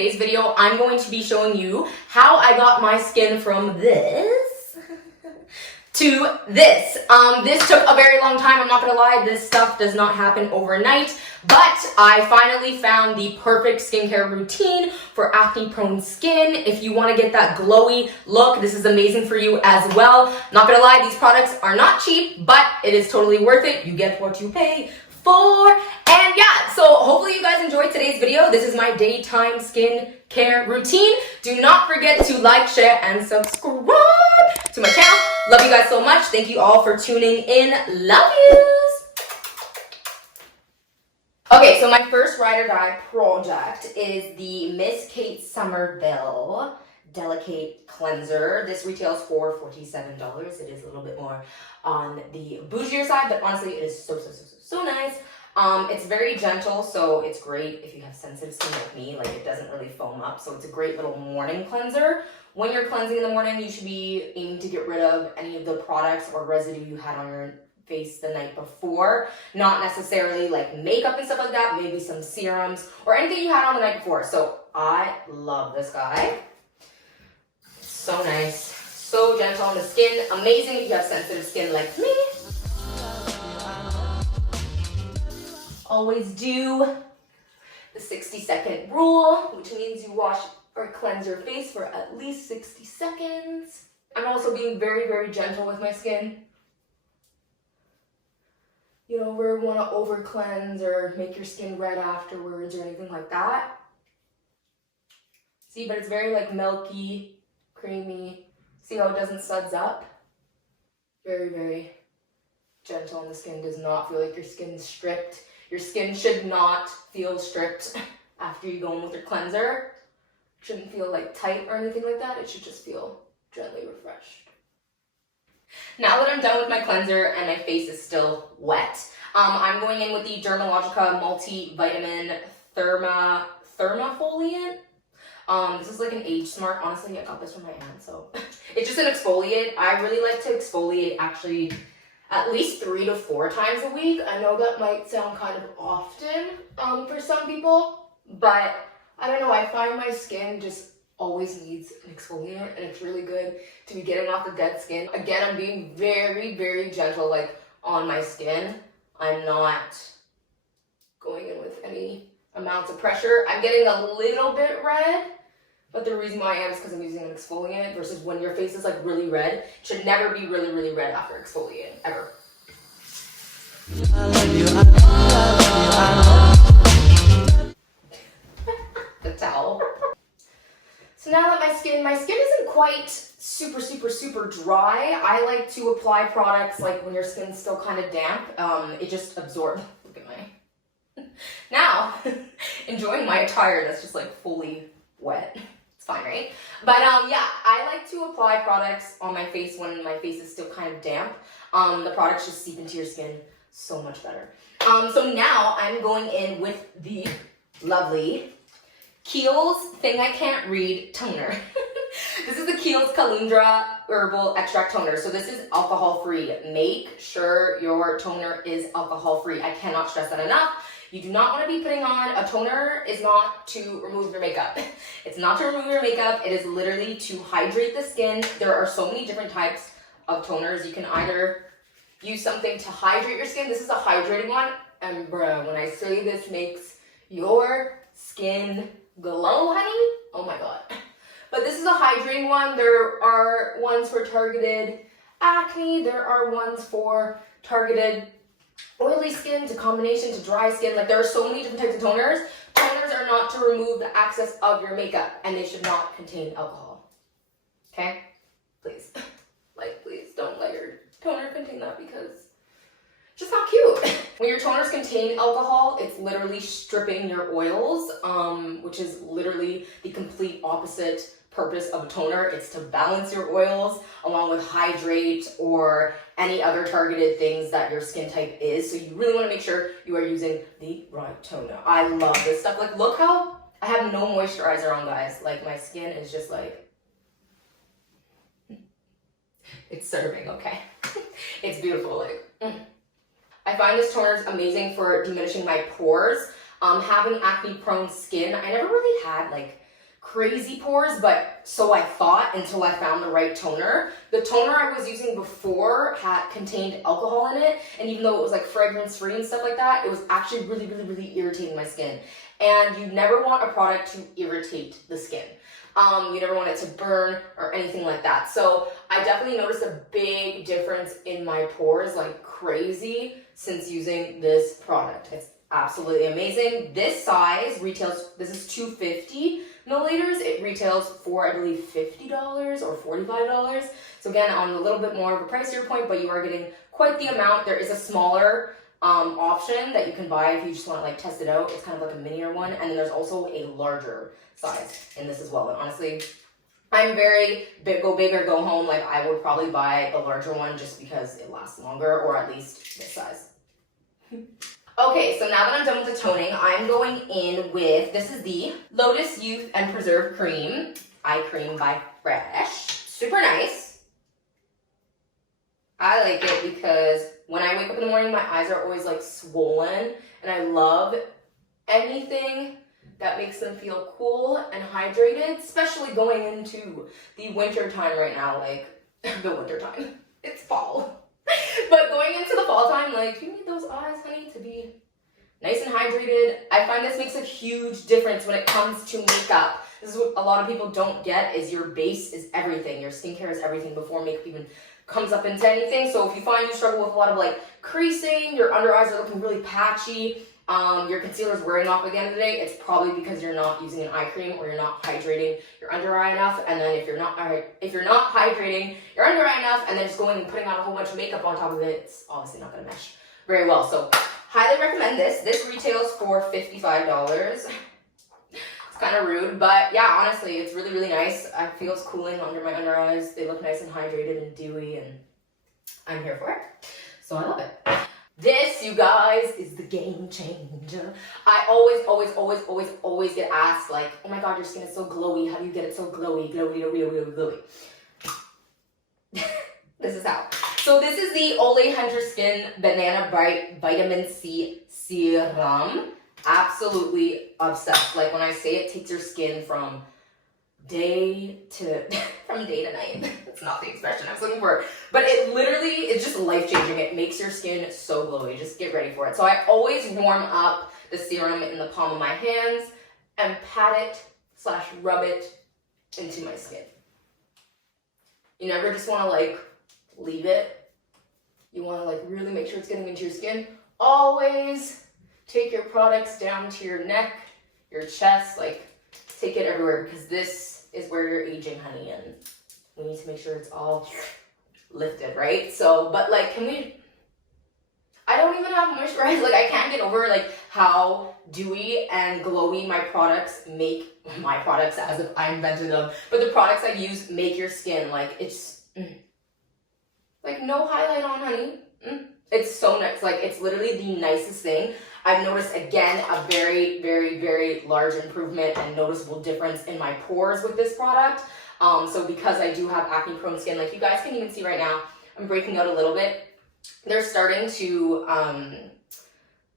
today's video, I'm going to be showing you how I got my skin from this to this. This took a very long time, I'm not gonna lie, this stuff does not happen overnight, but I finally found the perfect skincare routine for acne-prone skin. If you wanna get that glowy look, this is amazing for you as well. Not gonna lie, these products are not cheap, but it is totally worth it. You get what you pay for. And yeah, so hopefully you guys enjoyed today's video. This is my daytime skin care routine. Do not forget to like, share, and subscribe to my channel. Love you guys so much. Thank you all for tuning in. Love yous. Okay, so my first ride or die project is the Miss Kate Somerville DeliKate cleanser. This retails for $47. It is a little bit more on the bougier side, but honestly it is so nice. It's very gentle, so it's great if you have sensitive skin like me. Like, it doesn't really foam up, so it's a great little morning cleanser. When you're cleansing in the morning, you should be aiming to get rid of any of the products or residue you had on your face the night before. Not necessarily like makeup and stuff like that, maybe some serums or anything you had on the night before. So I love this guy. So nice, so gentle on the skin. Amazing if you have sensitive skin like me. Always do the 60-second rule, which means you wash or cleanse your face for at least 60 seconds. I'm also being very, very gentle with my skin. You don't ever want to over cleanse or make your skin red afterwards or anything like that. See, but it's very like milky, creamy. See how it doesn't suds up? Very, very gentle on the skin. Does not feel like your skin's stripped. Your skin should not feel stripped after you go in with your cleanser. It shouldn't feel like tight or anything like that. It should just feel gently refreshed. Now that I'm done with my cleanser and my face is still wet, I'm going in with the Dermalogica multivitamin Thermafoliant. This is like an Age Smart. Honestly, I got this from my aunt, so it's just an exfoliate. I really like to exfoliate actually at least 3 to 4 times a week. I know that might sound kind of often for some people, but I don't know, I find my skin just always needs an exfoliant, and it's really good to be getting off the dead skin. Again, I'm being very, very gentle like on my skin. I'm not going in with any amounts of pressure. I'm getting a little bit red, but the reason why I am is because I'm using an exfoliant versus when your face is like really red. It should never be really, really red after exfoliating, ever. I love you, the towel. So now that my skin isn't quite super dry, I like to apply products like when your skin's still kind of damp. It just absorbs. Look at my... Now, enjoying my attire that's just like fully wet. It's fine, right? But yeah, I like to apply products on my face when my face is still kind of damp. The products just seep into your skin so much better. So now I'm going in with the lovely Kiehl's Thing I Can't Read Toner. This is the Kiehl's Calendula Herbal Extract Toner. So this is alcohol-free. Make sure your toner is alcohol-free. I cannot stress that enough. You do not want to be putting on, a toner is not to remove your makeup. It's not to remove your makeup. It is literally to hydrate the skin. There are so many different types of toners. You can either use something to hydrate your skin. This is a hydrating one. And bruh, when I say this makes your skin glow, honey, oh my god. But this is a hydrating one. There are ones for targeted acne. There are ones for targeted oily skin to combination to dry skin. Like, there are so many different types of toners. Toners are not to remove the excess of your makeup, and they should not contain alcohol. Okay? Please. Like, please don't let your toner contain that, because it's just not cute. When your toners contain alcohol, it's literally stripping your oils, which is literally the complete opposite purpose of a toner. It's to balance your oils along with hydrate or any other targeted things that your skin type is. So you really want to make sure you are using the right toner. I love this stuff. Like, look how I have no moisturizer on, guys. Like, my skin is just like, it's serving, okay? It's beautiful. Like, I find this toner is amazing for diminishing my pores. Having acne prone skin, I never really had like crazy pores, but so I thought until I found the right toner. The toner I was using before contained alcohol in it, and even though it was like fragrance free and stuff like that, it was actually really, really, really irritating my skin. And you never want a product to irritate the skin. You never want it to burn or anything like that. So I definitely noticed a big difference in my pores like crazy since using this product. It's absolutely amazing. This size retails, this is 250 milliliters. It retails for, I believe, $50 or $45. So again, on a little bit more of a pricier point, but you are getting quite the amount. There is a smaller option that you can buy if you just want to like test it out. It's kind of like a minier one, and then there's also a larger size in this as well. And honestly, I'm very go big or go home. Like I would probably buy the larger one just because it lasts longer, or at least this size. Okay, so now that I'm done with the toning, I'm going in with, this is the Lotus Youth and Preserve Cream, Eye Cream by Fresh. Super nice. I like it because when I wake up in the morning, my eyes are always like swollen, and I love anything that makes them feel cool and hydrated, especially going into the winter time right now, like the winter time. It's fall. But going into the fall time, like, you need those eyes, honey, to be nice and hydrated. I find this makes a huge difference when it comes to makeup. This is what a lot of people don't get, is your base is everything. Your skincare is everything before makeup even comes up into anything. So if you find you struggle with a lot of like creasing, your under eyes are looking really patchy, your concealer is wearing off at the end of the day, it's probably because you're not using an eye cream or you're not hydrating your under eye enough. And then if you're not hydrating your under eye enough and then just going and putting on a whole bunch of makeup on top of it, it's obviously not going to mesh very well. So highly recommend this. This retails for $55. It's kind of rude, but yeah, honestly, it's really, really nice. It feels cooling under my under eyes. They look nice and hydrated and dewy, and I'm here for it. So I love it. This, you guys, is the game changer. I always get asked, like, oh my god, your skin is so glowy. How do you get it so glowy, glowy? This is how. So this is the OLEHENRIKSEN Banana Bright Vitamin C Serum. Absolutely obsessed. Like when I say it takes your skin from day to night. That's not the expression I was looking for. But it literally is just life-changing. It makes your skin so glowy. Just get ready for it. So I always warm up the serum in the palm of my hands and pat it / rub it into my skin. You never just want to like leave it. You want to like really make sure it's getting into your skin. Always take your products down to your neck, your chest, like take it everywhere, because this is where you're aging, honey, and we need to make sure it's all lifted, right? So, but like, I don't even have moisturizer. Like I can't get over like how dewy and glowy my products make, my products as if I invented them, but the products I use make your skin like, it's like no highlight on, honey. It's so nice. Like it's literally the nicest thing. I've noticed again a very, very, very large improvement and noticeable difference in my pores with this product. So because I do have acne prone skin, like you guys can even see right now, I'm breaking out a little bit. They're starting to,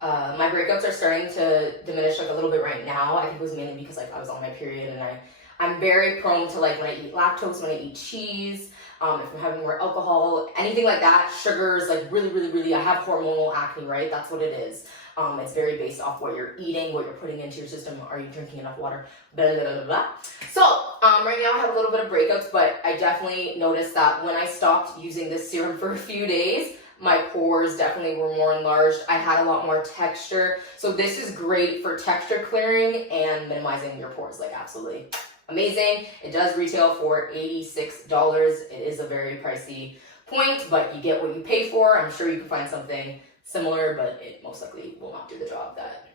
my breakouts are starting to diminish like a little bit right now. I think it was mainly because like I was on my period, and I'm very prone to like when I eat lactose, when I eat cheese, if I'm having more alcohol, anything like that, sugars, like really, really, really, I have hormonal acne, right? That's what it is. It's very based off what you're eating, what you're putting into your system. Are you drinking enough water? Blah, blah, blah, blah. So right now I have a little bit of breakouts, but I definitely noticed that when I stopped using this serum for a few days, my pores definitely were more enlarged. I had a lot more texture. So this is great for texture clearing and minimizing your pores, like absolutely amazing. It does retail for $86. It is a very pricey point, but you get what you pay for. I'm sure you can find something similar, but it most likely will not do the job that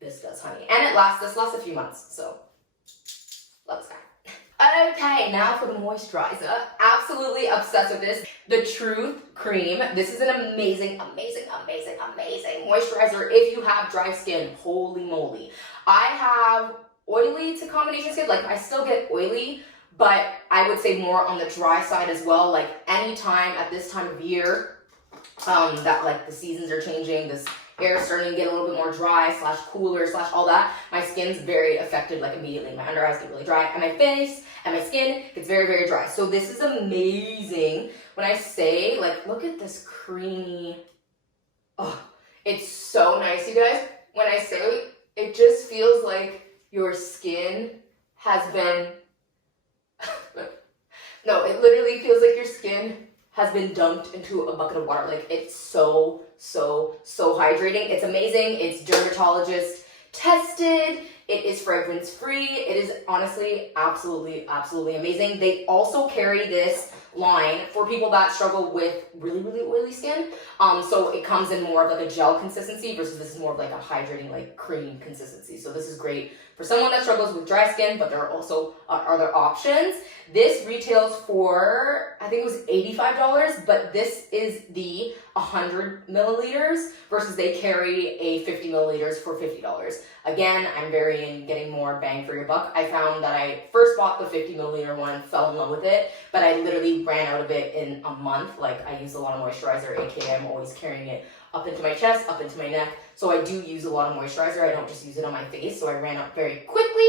this does, honey. And this lasts a few months, so love this guy. Okay, now for the moisturizer. Absolutely obsessed with this. The Truth Cream. This is an amazing, amazing, amazing, amazing moisturizer if you have dry skin. Holy moly. I have oily to combination skin. Like I still get oily, but I would say more on the dry side as well. Like anytime at this time of year, that like the seasons are changing, this hair is starting to get a little bit more dry slash cooler slash all that, my skin's very affected like immediately. My under eyes get really dry, and my face and my skin gets very, very dry. So this is amazing. When I say, like, look at this creamy, oh, it's so nice, you guys. When I say it just feels like your skin has been, no, it literally feels like your skin has been dumped into a bucket of water. Like, it's so hydrating. It's amazing. It's dermatologist tested. It is fragrance free. It is honestly absolutely amazing. They also carry this line for people that struggle with really oily skin. So it comes in more of like a gel consistency versus this is more of like a hydrating, like cream consistency. So this is great for someone that struggles with dry skin, but there are also other options. This retails for, I think it was $85, but this is the 100 milliliters versus they carry a 50 milliliters for $50. Again, I'm very in getting more bang for your buck. I found that I first bought the 50 milliliter one, fell in love with it, but I literally ran out of it in a month. Like, I use a lot of moisturizer, aka I'm always carrying it up into my chest, up into my neck. So I do use a lot of moisturizer. I don't just use it on my face, so I ran out very quickly.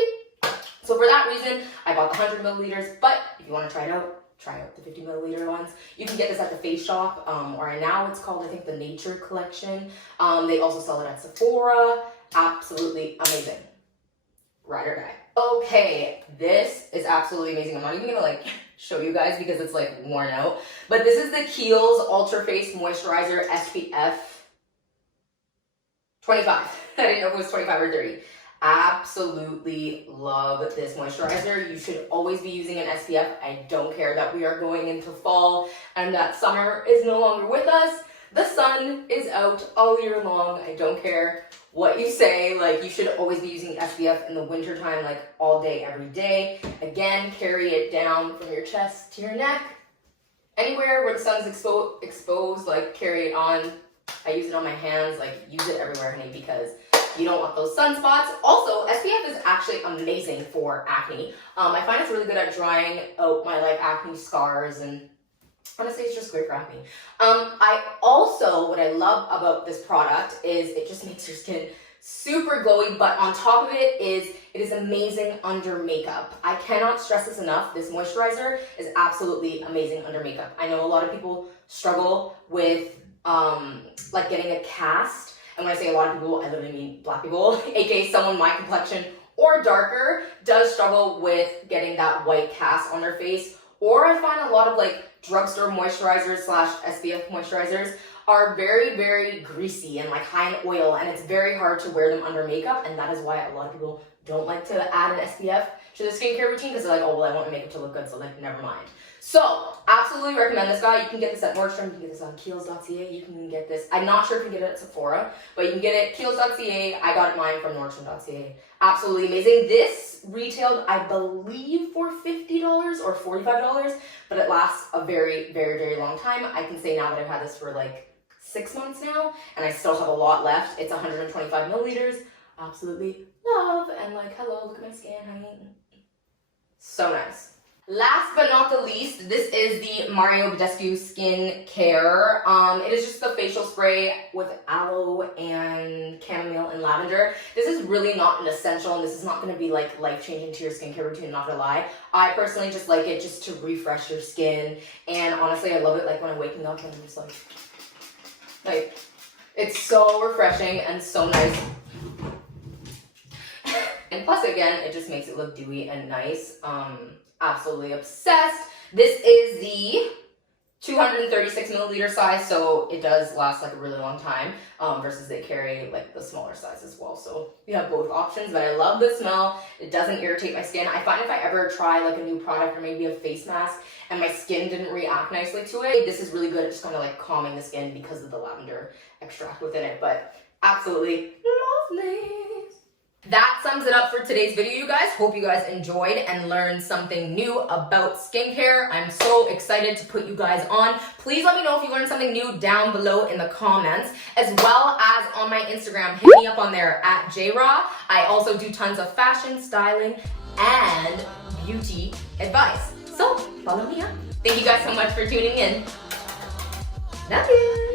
So for that reason, I bought the 100 milliliters, but if you want to try out the 50 milliliter ones. You can get this at the Face Shop, or now it's called, I think, the Nature Collection. They also sell it at Sephora. Absolutely amazing. Ride or die. Okay, this is absolutely amazing. I'm not even gonna like show you guys because it's like worn out, but this is the Kiehl's Ultra Face Moisturizer SPF 25. I didn't know if it was 25 or 30. Absolutely love this moisturizer. You should always be using an SPF. I don't care that we are going into fall and that summer is no longer with us. The sun is out all year long. I don't care what you say. Like, you should always be using SPF in the winter time, like all day, every day. Again, carry it down from your chest to your neck. Anywhere where the sun's exposed, like carry it on. I use it on my hands, like use it everywhere, honey, because you don't want those sunspots. Also, SPF is actually amazing for acne. I find it's really good at drying out my like acne scars, and honestly, it's just great for acne. What I love about this product is it just makes your skin super glowy, but on top of it is amazing under makeup. I cannot stress this enough. This moisturizer is absolutely amazing under makeup. I know a lot of people struggle with like getting a cast. And when I say a lot of people, I literally mean black people, aka someone my complexion or darker does struggle with getting that white cast on their face. Or I find a lot of like drugstore moisturizers slash SPF moisturizers are very greasy and like high in oil, and it's very hard to wear them under makeup, and that is why a lot of people don't like to add an SPF to the skincare routine because they're like, oh, well, I want my makeup to look good, so like, never mind. So, absolutely recommend this guy. You can get this at Nordstrom, you can get this on Kiehl's.ca, you can get this, I'm not sure if you can get it at Sephora, but you can get it Kiehl's.ca. I got mine from Nordstrom.ca. Absolutely amazing. This retailed, I believe, for $50 or $45, but it lasts a very long time. I can say now that I've had this for like 6 months now, and I still have a lot left. It's 125 milliliters. Absolutely love, and like, hello, look at my skin, honey. So nice. Last but not the least, this is the Mario Badescu Skin Care. It is just the facial spray with aloe and chamomile and lavender. This is really not an essential, and this is not going to be like life-changing to your skincare routine, not gonna lie. I personally just like it just to refresh your skin, and honestly, I love it like when I'm waking up and I'm just like it's so refreshing and so nice. And plus, again, it just makes it look dewy and nice. Absolutely obsessed. This is the 236 milliliter size, so it does last like a really long time, versus they carry like the smaller size as well. So you have both options, but I love the smell. It doesn't irritate my skin. I find if I ever try like a new product or maybe a face mask and my skin didn't react nicely to it, this is really good at just kind of like calming the skin because of the lavender extract within it. But absolutely lovely. That sums it up for today's video, you guys. Hope you guys enjoyed and learned something new about skincare. I'm so excited to put you guys on. Please let me know if you learned something new down below in the comments, as well as on my Instagram. Hit me up on there at JRaw. I also do tons of fashion, styling, and beauty advice. So follow me up. Thank you guys so much for tuning in. Love you.